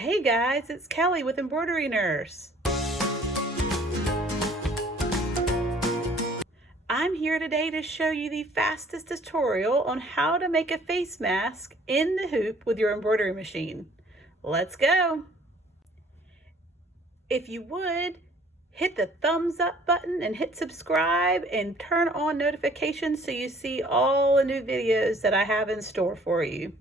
Hey guys, it's Kelly with Embroidery Nurse. I'm here today to show you the fastest tutorial on how to make a face mask in the hoop with your embroidery machine. Let's go. If you would, hit the thumbs up button and hit subscribe and turn on notifications so you see all the new videos that I have in store for you.